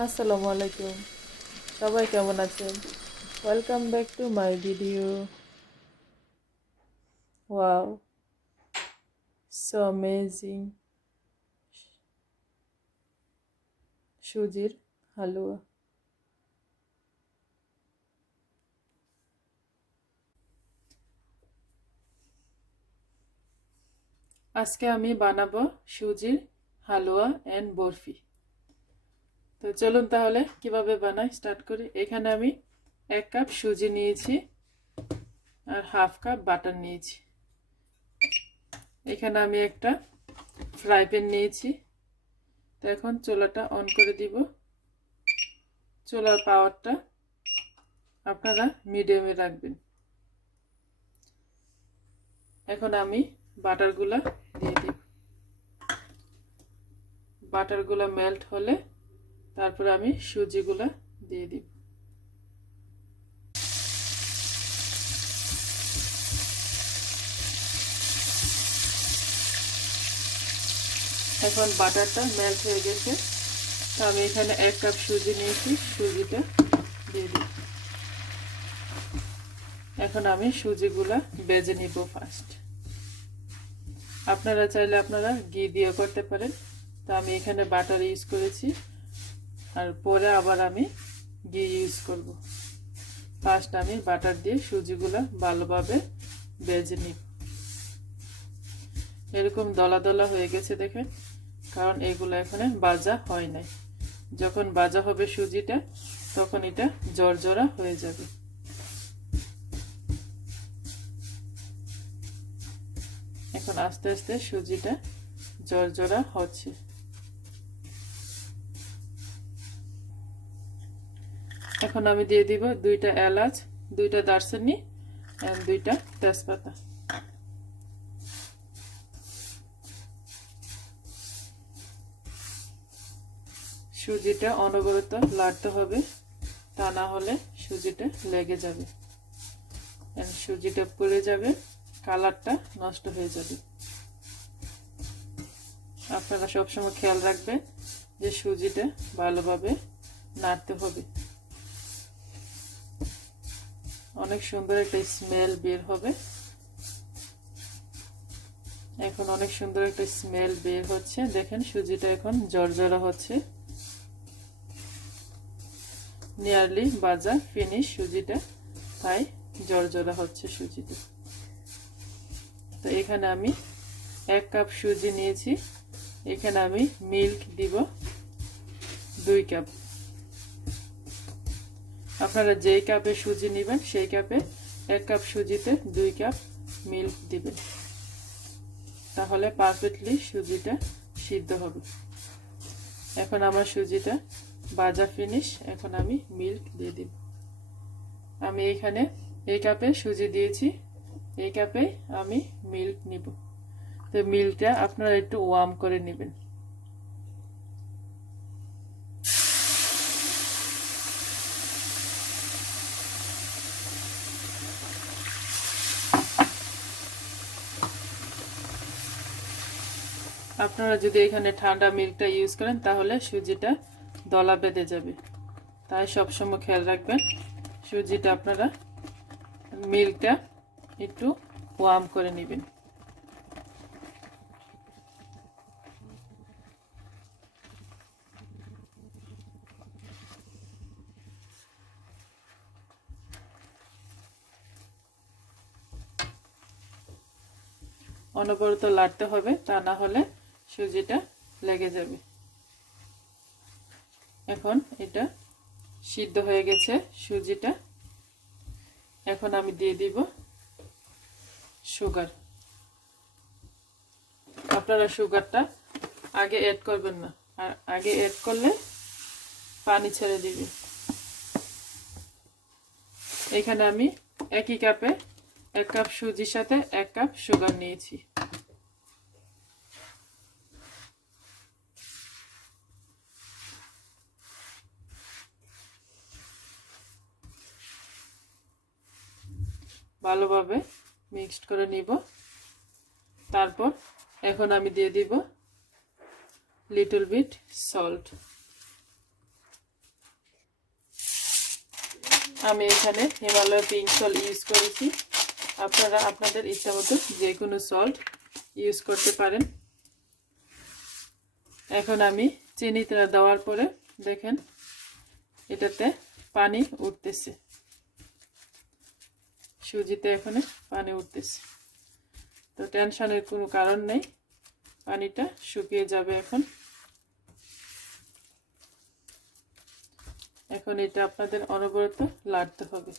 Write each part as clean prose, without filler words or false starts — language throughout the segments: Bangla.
আসসালামু আলাইকুম, সবাই কেমন আছেন? Welcome back to my video. Wow, so amazing! সুজির হালুয়া। আজকে আমি বানাবো সুজির হালুয়া এন্ড বরফি। তো চলুন তাহলে কিভাবে বানাই স্টার্ট করি। এখানে আমি 1 কাপ সুজি নিয়েছি আর হাফ কাপ বাটার নিয়েছি। এখানে আমি একটা ফ্রাই প্যান নিয়েছি। তো এখন চুলাটা অন করে দিব। চুলার পাওয়ারটা আপনারা মিডিয়ামে রাখবেন। এখন আমি বাটারগুলা দিয়ে দিব। বাটারগুলা মেল্ট হলে তারপর আমি সুজিগুলা দিয়ে দিব। এখন বাটারটা মেল্ট হয়ে গেছে। তো আমি এখানে 1 কাপ সুজি নিয়েছি, সুজিটা দিয়ে দিব। এখন আমি সুজিগুলা বেজে নিব ফার্স্ট। আপনারা চাইলে আপনারা ঘি দিয়ে করতে পারেন। তো আমি এখানে বাটার ইউজ করেছি আর পরে আবার আমি ঘি ইউজ করব। ফার্স্ট আমি বাটার দিয়ে সুজিগুলা ভালোভাবে বেজে নিব। এরকম দলা দলা হয়ে গেছে দেখেন, কারণ এগুলো এখানে ভাজা হয় নাই। যখন ভাজা হবে সুজিটা তখন এটা জর্জরা হয়ে যাবে। এখন আস্তে আস্তে সুজিটা জর্জরা হচ্ছে। এখন আমি দিয়ে দিব 2টা এলাচ, 2টা দারচিনি আর 2টা তেজপাতা। সুজিটা অনবরত লাড়তে হবে, তা না হলে সুজিটা লেগে যাবে, সুজিটা পুড়ে যাবে, কালারটা নষ্ট হয়ে যাবে। আপনারা সবসময় খেয়াল রাখবেন যে সুজিটা ভালোভাবে নাড়তে হবে। অনেক সুন্দর একটা স্মেল বের হবে। এখন অনেক সুন্দর একটা স্মেল বের হচ্ছে। দেখেন সুজিটা এখন জর্জরা হচ্ছে। নিয়ারলি ভাজা ফিনিশ সুজিটা, তাই জর্জরা হচ্ছে সুজিটা। তো এখানে আমি 1 কাপ সুজি নিয়েছি। এখানে আমি মিল্ক দিব 2 কাপ। আপনারা যেই কাপে সুজি নেবেন সেই কাপে 1 কাপ সুজিতে 2 কাপ মিল্ক দিবেন, তাহলে পারফেক্টলি সুজিটা সিদ্ধ হবে। এখন আমার সুজিটা ভাজা ফিনিশ। এখন আমি মিল্ক দিয়ে দিব। আমি এখানে এই কাপে সুজি দিয়েছি, এই কাপে আমি মিল্ক নিব। তো মিল্কটা আপনারা একটু ওয়ার্ম করে নেবেন। আপনারা যদি এখানে ঠান্ডা মিল্কটা ইউজ করেন তাহলে সুজিটা দলা বেঁধে যাবে, তাই সবসময় খেয়াল রাখবেন সুজিটা আপনারা মিল্কটা একটু ওয়ার্ম করে নেবেন। অনবরত লাড়তে হবে, তা না হলে সুজিটা লেগে যাবে। এখন এটা সিদ্ধ হয়ে গেছে সুজিটা। এখন আমি দিয়ে দিব সুগার। আপনারা সুগারটা আগে অ্যাড করবেন না, আর আগে অ্যাড করলে পানি ছেড়ে দিবে। এখানে আমি একই কাপে 1 কাপ সুজির সাথে 1 কাপ সুগার নিয়েছি। ভালোভাবে মিক্সড করে নিব। তারপর এখন আমি দিয়ে দিব লিটল বিট সল্ট। আমি এখানে হিমালয় পিঙ্ক সল্ট ইউজ করেছি। আপনারা আপনাদের ইচ্ছা মতো যে কোনো সল্ট ইউজ করতে পারেন। এখন আমি চিনিটা দেওয়ার পরে দেখেন এটাতে পানি উঠতেছে, সুজিতে এখানে পানি উঠতেছে। তো টেনশনের কোনো কারণ নেই, পানিটা শুকিয়ে যাবে। এখন এটা আপনাদের অনবরত লাড়তে হবে।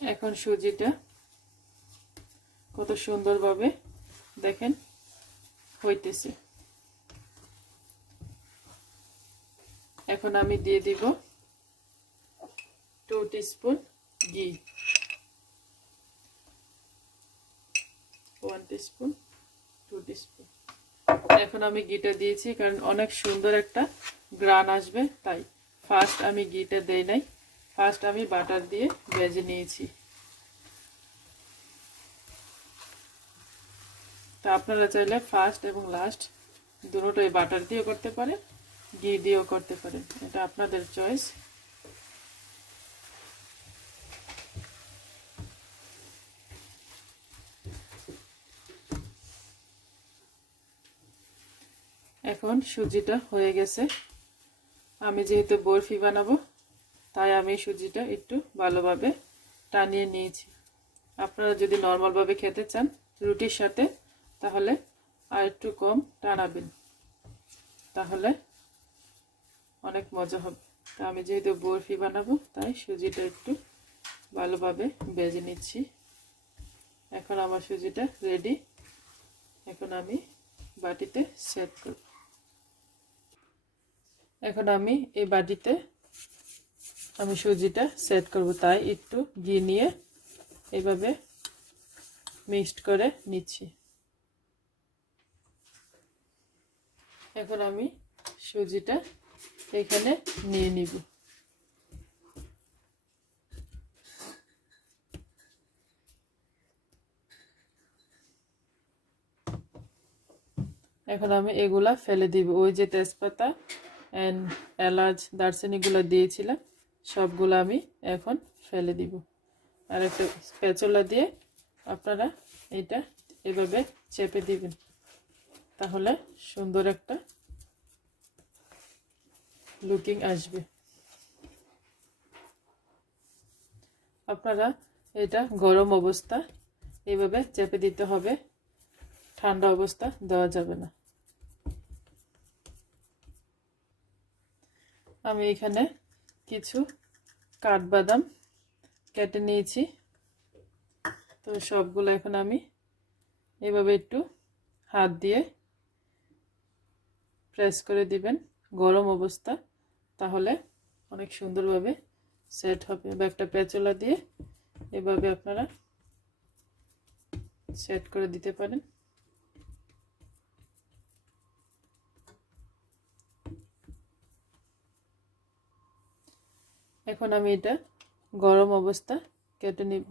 এখন সুজিটা কত সুন্দরভাবে দেখেন হইতেছে। এখন আমি দিয়ে দিব 2 টিস্পুন ঘি, 1 টিস্পুন, 2 টিস্পুন। এখন আমি ঘিটা দিয়েছি কারণ অনেক সুন্দর একটা গ্রান আসবে, তাই ফার্স্ট আমি ঘিটা দেই নাই, ফার্স্ট আমি বাটার দিয়ে ভেজে নিয়েছি। তা আপনারা চাইলে ফার্স্ট এবং লাস্ট দুটোই বাটার দিয়েও করতে পারেন, ঘি দিয়েও করতে পারেন, এটা আপনাদের চয়েস। এখন সুজিটা হয়ে গেছে। আমি যেহেতু বরফি বানাবো তাই আমি সুজিটা একটু ভালোভাবে টানিয়ে নিয়েছি। আপনারা যদি নর্মালভাবে খেতে চান রুটির সাথে তাহলে আর একটু কম টানাবেন, তাহলে অনেক মজা হবে। তো আমি যেহেতু বরফি বানাবো তাই সুজিটা একটু ভালোভাবে ভেজে নিচ্ছি। এখন আমার সুজিটা রেডি। এখন আমি বাটিতে সেট করব। এখন আমি এই বাটিতে আমি সুজিটা সেট করব, তাই একটু ঘি নিয়ে এইভাবে মিক্সড করে নিচ্ছি। এখন আমি সুজিটা এখানে নিয়ে নিব। এখন আমি এগুলা ফেলে দিব। ওই যে তেজপাতা এন্ড এলাচ দারচিনিগুলো দিয়েছিলাম সবগুলো আমি এখন ফেলে দিব। আর একটা স্প্যাচুলা দিয়ে আপনারা এটা এভাবে চেপে দিবেন, তাহলে সুন্দর একটা লুকিং আসবে। আপনারা এটা গরম অবস্থা এইভাবে চেপে দিতে হবে, ঠান্ডা অবস্থা দেওয়া যাবে না। আমি এখানে কিছু কাঠবাদাম কেটে নিয়েছি, তো সবগুলো এখন আমি এভাবে একটু হাত দিয়ে প্রেস করে দিবেন গরম অবস্থা, তাহলে অনেক সুন্দরভাবে সেট হবে। বা একটা প্যাচুলা দিয়ে এভাবে আপনারা সেট করে দিতে পারেন। এখন আমি এটা গরম অবস্থা কেটে নিব।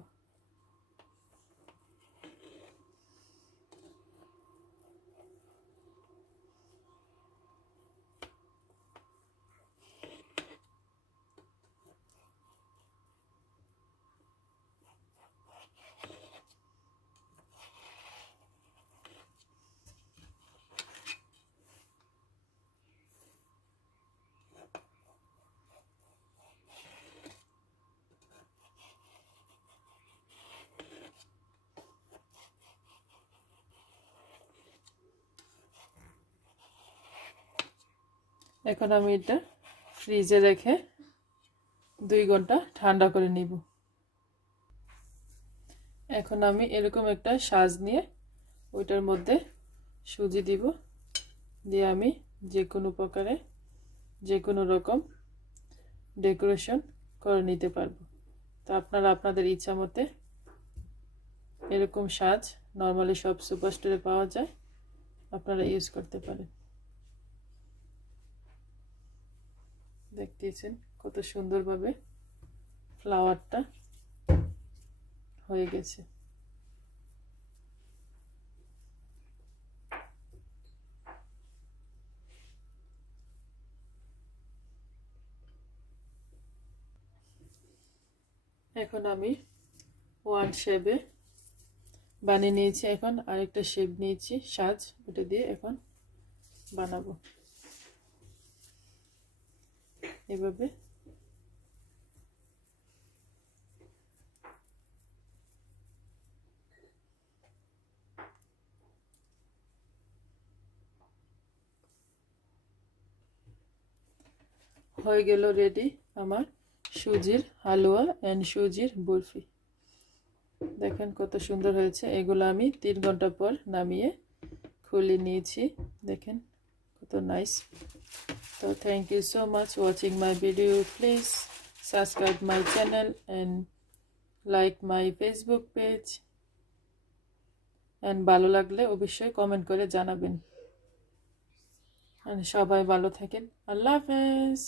এখন আমি এটা ফ্রিজে রেখে 2 ঘন্টা ঠান্ডা করে নিব। এখন আমি এরকম একটা সাজ নিয়ে ওইটার মধ্যে সুজি দিব, দিয়ে আমি যে কোনো প্রকারে যে কোনো রকম ডেকোরেশন করে নিতে পারবো। তো আপনারা আপনাদের ইচ্ছা মতে এরকম সাজ নর্মালি সব সুপার স্টোরে পাওয়া যায়, আপনারা ইউজ করতে পারেন। দেখতেছেন কত সুন্দরভাবে ফ্লাওয়ারটা হয়ে গেছে। এখন আমি ওয়ান শেপে বানিয়ে নিয়েছি। এখন আরেকটা শেপ নিয়েছি সাজ, ওটা দিয়ে এখন বানাবো এভাবে। হয়ে গেল রেডি আমার সুজির হালুয়া এন্ড সুজির বরফি। দেখেন কত সুন্দর হয়েছে। এগুলো আমি 3 ঘন্টা পর নামিয়ে খুলে নিয়েছি। দেখেন কত nice. So thank you so much watching my video. Please subscribe my channel and like my Facebook page. And ভালো লাগলে অবশ্যই কমেন্ট করে জানাবেন। সবাই ভালো থাকেন। আল্লাহ হাফেজ।